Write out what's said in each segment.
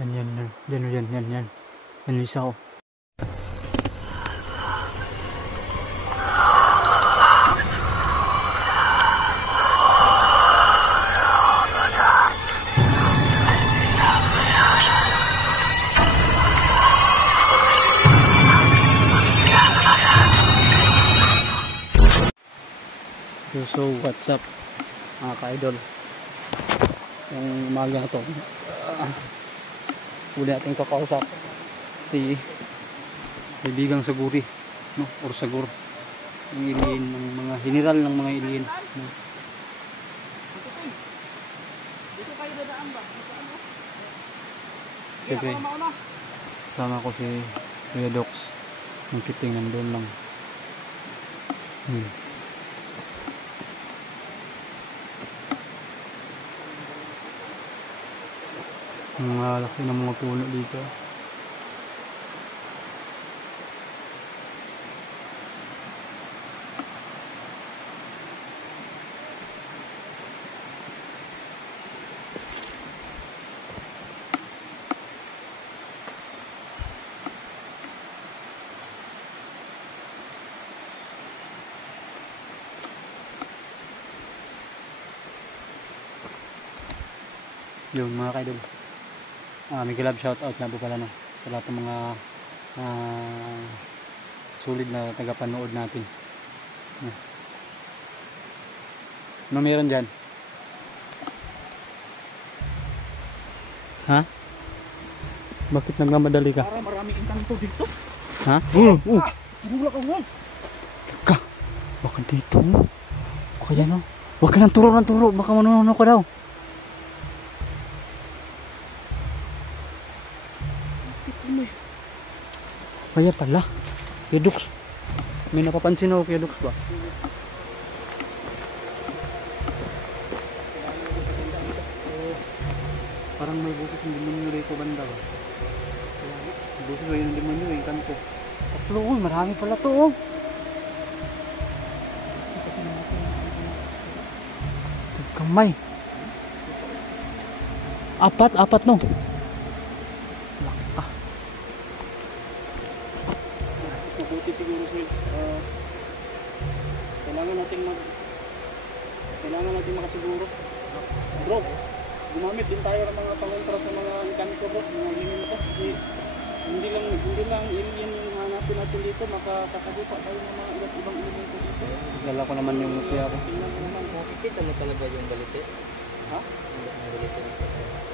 Yan. Yan yung isa ko. So what's up mga ka-idol, yung umaga na to huli natin kakausap si kaibigang Saguri, no? Or Sagur, yung iliin ng mga general ng mga iliin, no? Dito kayo dadaan ba? Siyempre kasama ko si Kuya Dox, yung kiting nandun lang. Ang laki ng mga puno dito. Yun mga kaidol, may club shoutout na po pala, no? Sa lahat ng mga sulit na tagapanood natin. Ano meron dyan? Ha? Bakit nagmamadali ka? Para maraming engkanto dito. Ha? Bulak ako. Ka! Baka dito, no? Baka yan, no? Huwag ka ng turo, baka manuno ka daw. Kaya pala, Kuya Dox. May napapansin ako, Kuya Dox ba? Parang may bukas ng demonyo rito banda ba? Bukas ba yun ng demonyo yung kanto? Tatlo, marami pala to, oh. Kamay. Apat no. Mabuti siguro Swiss. Kailangan natin makasiguro. Bro, gumamit din tayo ng mga pangontra sa mga engkanto bro, mga ilin ko. Kasi hindi lang alien yung hanapin natin dito, makakatabi pa tayo ng mga iba't ibang ilin ko dito. Dala ko naman yung mutya ko. Tingnan mo naman, Nakikita mo talaga yung balite? ha? Ang balite nito.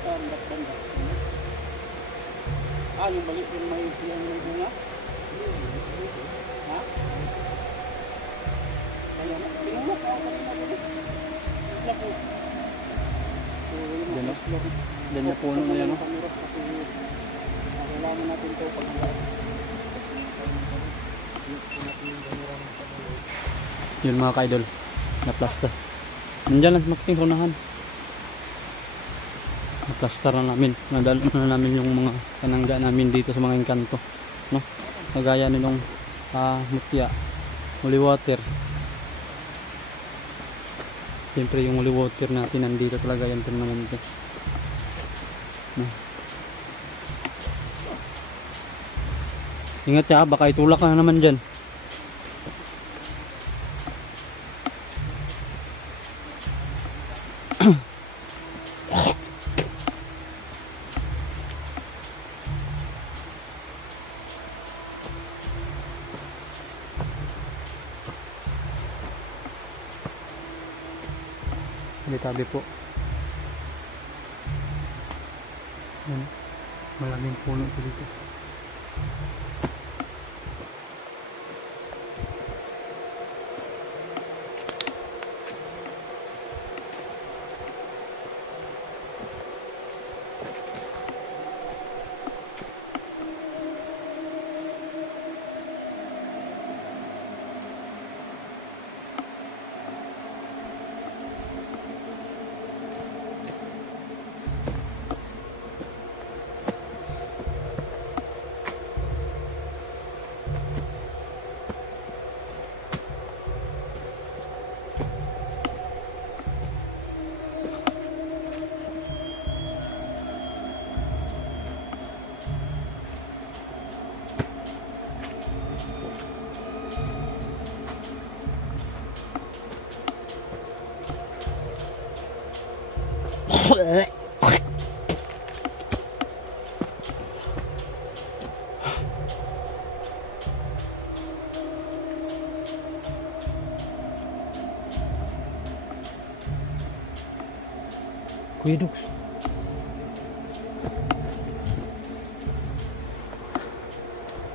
Banda. Yung balik yung may bunga? Ha? Kaya na, pinulak ako kanina ko. Pinulak ko. Diyan na puno na yan, no? Kasi kailangan natin ito pag-hanggang. Yun mga ka-idol, na-plaster. Nandyan lang makiting runahan. Na-plaster na namin. Nadalo na namin yung mga kanangga namin dito sa mga engkanto, no? Kagaya nitong mutya, holy water. Siyempre yung holy water natin nandito talaga yan permanente, no? Ingat siya, baka itulak ka na naman dyan. Tabi po. Yan. Maraming puno ito dito. Kuya Dux.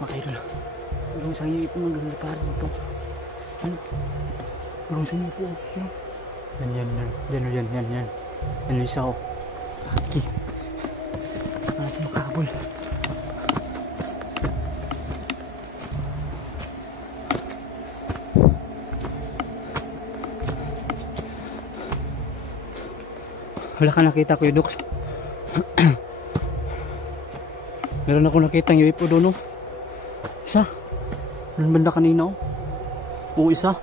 Makairo na. Yung isang ipo maglalaparan ito. Ano? Yung isang ipo. Yan. Yan. Ano isa o. Okay. Natin makabol. Wala ka nakita Kuya Dux. Meron ako nakita yung UFO doon, no? Isa. Doon banda kanina, oh. Oo, isa.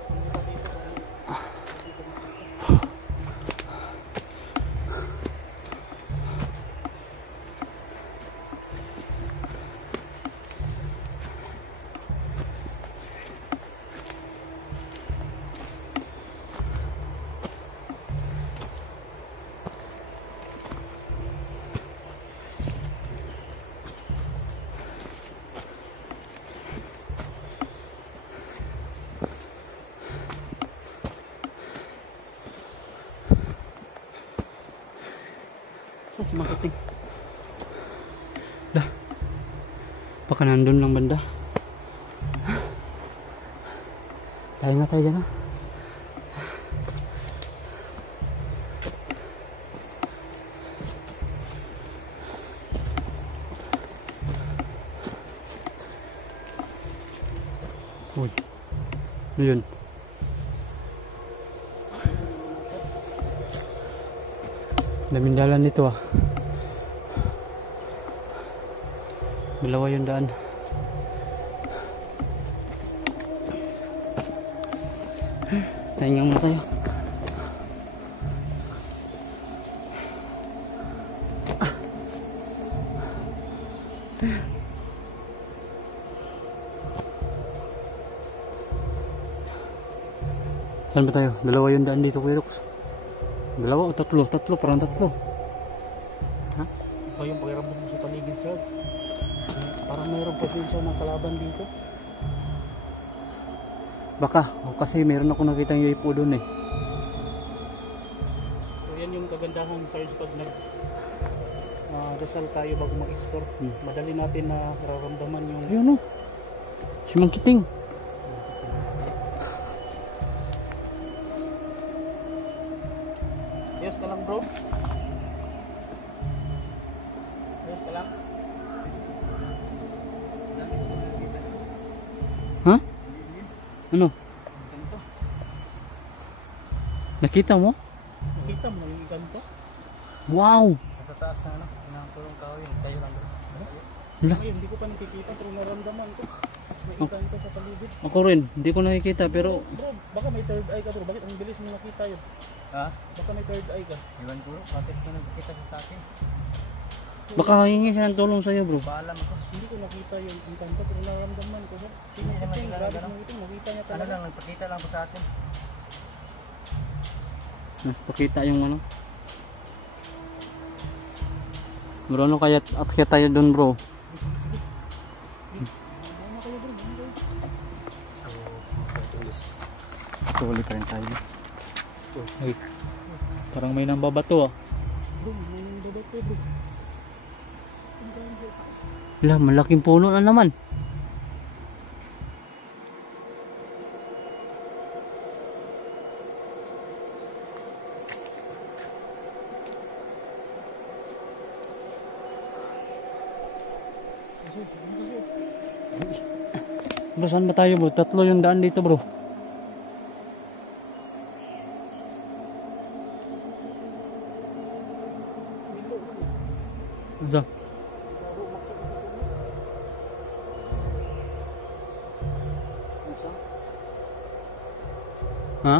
Si Makating. Dah. Baka nandun lang banda. Tayo na tayo dyan, ha. Uy. Ano yun? Daming dalan dito, ah. Dalawa yung daan. Tahinga muna tayo. Saan ba tayo? Dalawa yung daan dito, Kuya Dux. Dalawa o tatlo? Tatlo, parang tatlo. Ha? Ito yung pakiramdam mo sa paligid, sir. Parang mayroong potensya ng kalaban dito. Baka, o kasi meron ako nakita yung UFO doon eh. So yan yung kagandahan, Sarge, pag dasal tayo bago mag-explore. Madali natin na nararamdaman yung... Ayun, no? Si Mangkiting. Yes ka lang, bro. Yes ka lang. Ha? Ano? Nakita mo? Nakita mo yung ganito? Wow! Nasa taas na ano, pinangkulong kahoy, tayo lang bro. Wala. Ngayon, hindi ko pa nakikita pero naramdaman ko. May ganito sa paligid. Ako rin, hindi ko nakikita pero Bro, baka may third eye ka, bro. Bakit ang bilis mo nakita yun? Ha? Baka may third eye ka. Iwan bro, bakit ka nagkikita sa akin? baka hingi siya ng tulong sa'yo, bro. Paalam ako. Hindi ko nakita yung kanto pero naramdaman ko. Hindi naman Tingin, kilala, grabe no? mo ito, nakita niya Ano talaga. lang, nagpakita lang po sa atin. Pakita yung ano. Bro, ano kaya akyat tayo doon, bro? Tuloy pa rin tayo. Ay, parang may nambabato, ah. Bro, may babat ko, bro. Wala, malaking puno na naman. Bro, saan ba tayo, bro? Tatlo yung daan dito, bro. Saan? Ha?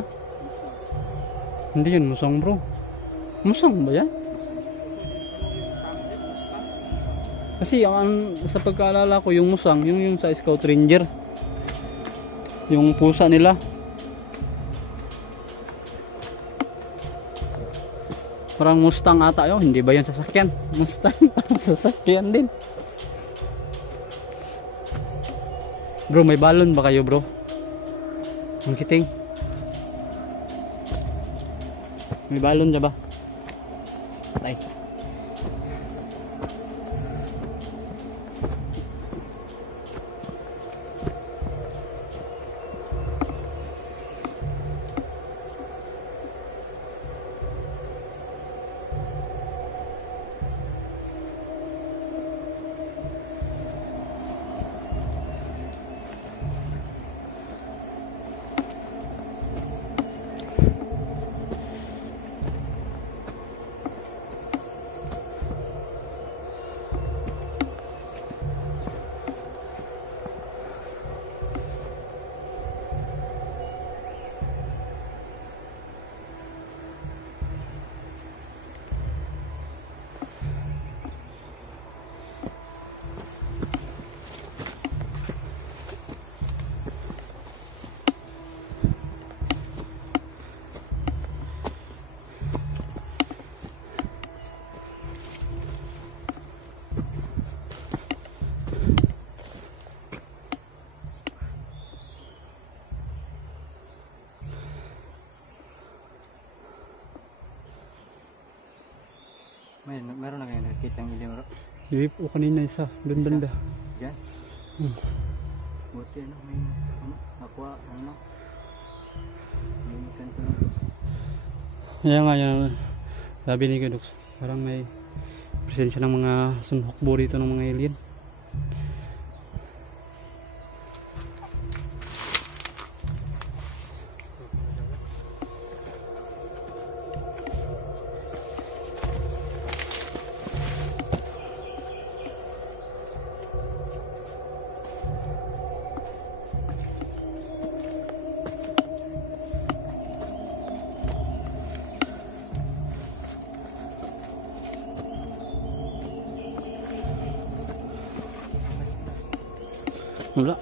Hindi yun, musang, bro. Musang ba yan? Kasi sa pagkaalala ko, yung musang, yung sa Scout Ranger. Yung pusa nila. Parang Mustang ata yun. Hindi ba yan sasakyan? Mustang. Parang sasakyan din. Bro, may balon ba kayo bro? Ang kiting. May balon dyan ba? Patay. Meron na kayo nakikita ng ilim bro? Ibip o kanina isa. Doon banda. Diyan? Buti ano, may nakuha, ano? May kanto lang. Kaya nga yan. Sabi ni Kadux. Parang may presensya ng mga sunhokbo dito ng mga alien. Wala.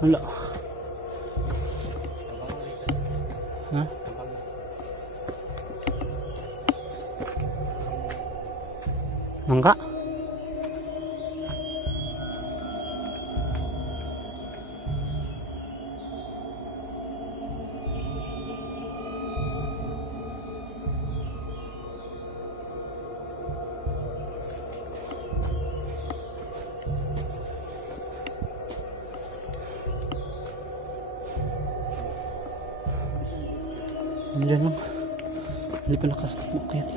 Wala. Ha? Nangka? Andiyan lang. Hindi pa nakasakmok yan.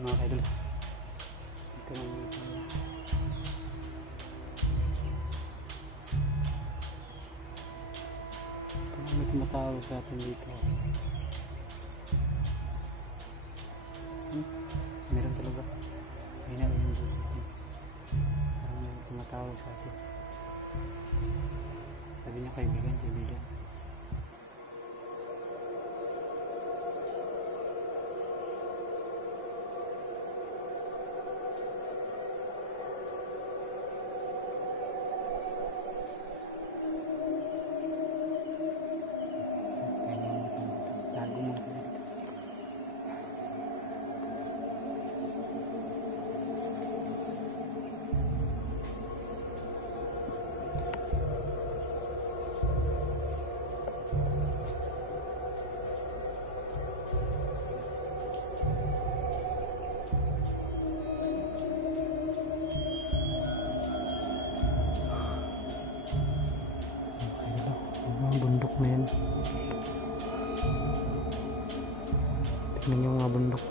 Mga kaidol, ito lang may tumatawag sa atin dito. Meron talaga, may namin dito, parang may tumatawag sa atin. Sabi niya kaibigan. Bundok na yan. Tignan yung mga bundok.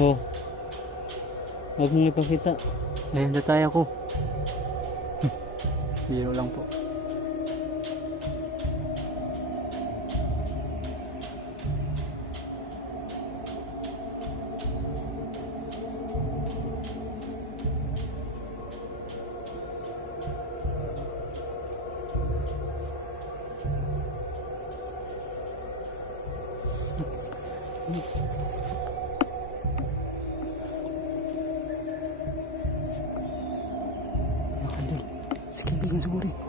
Oh. Huwag mong ipakita. Ayun na tayo ko. Biro lang po. Nakandil. Sige, bigang siguro.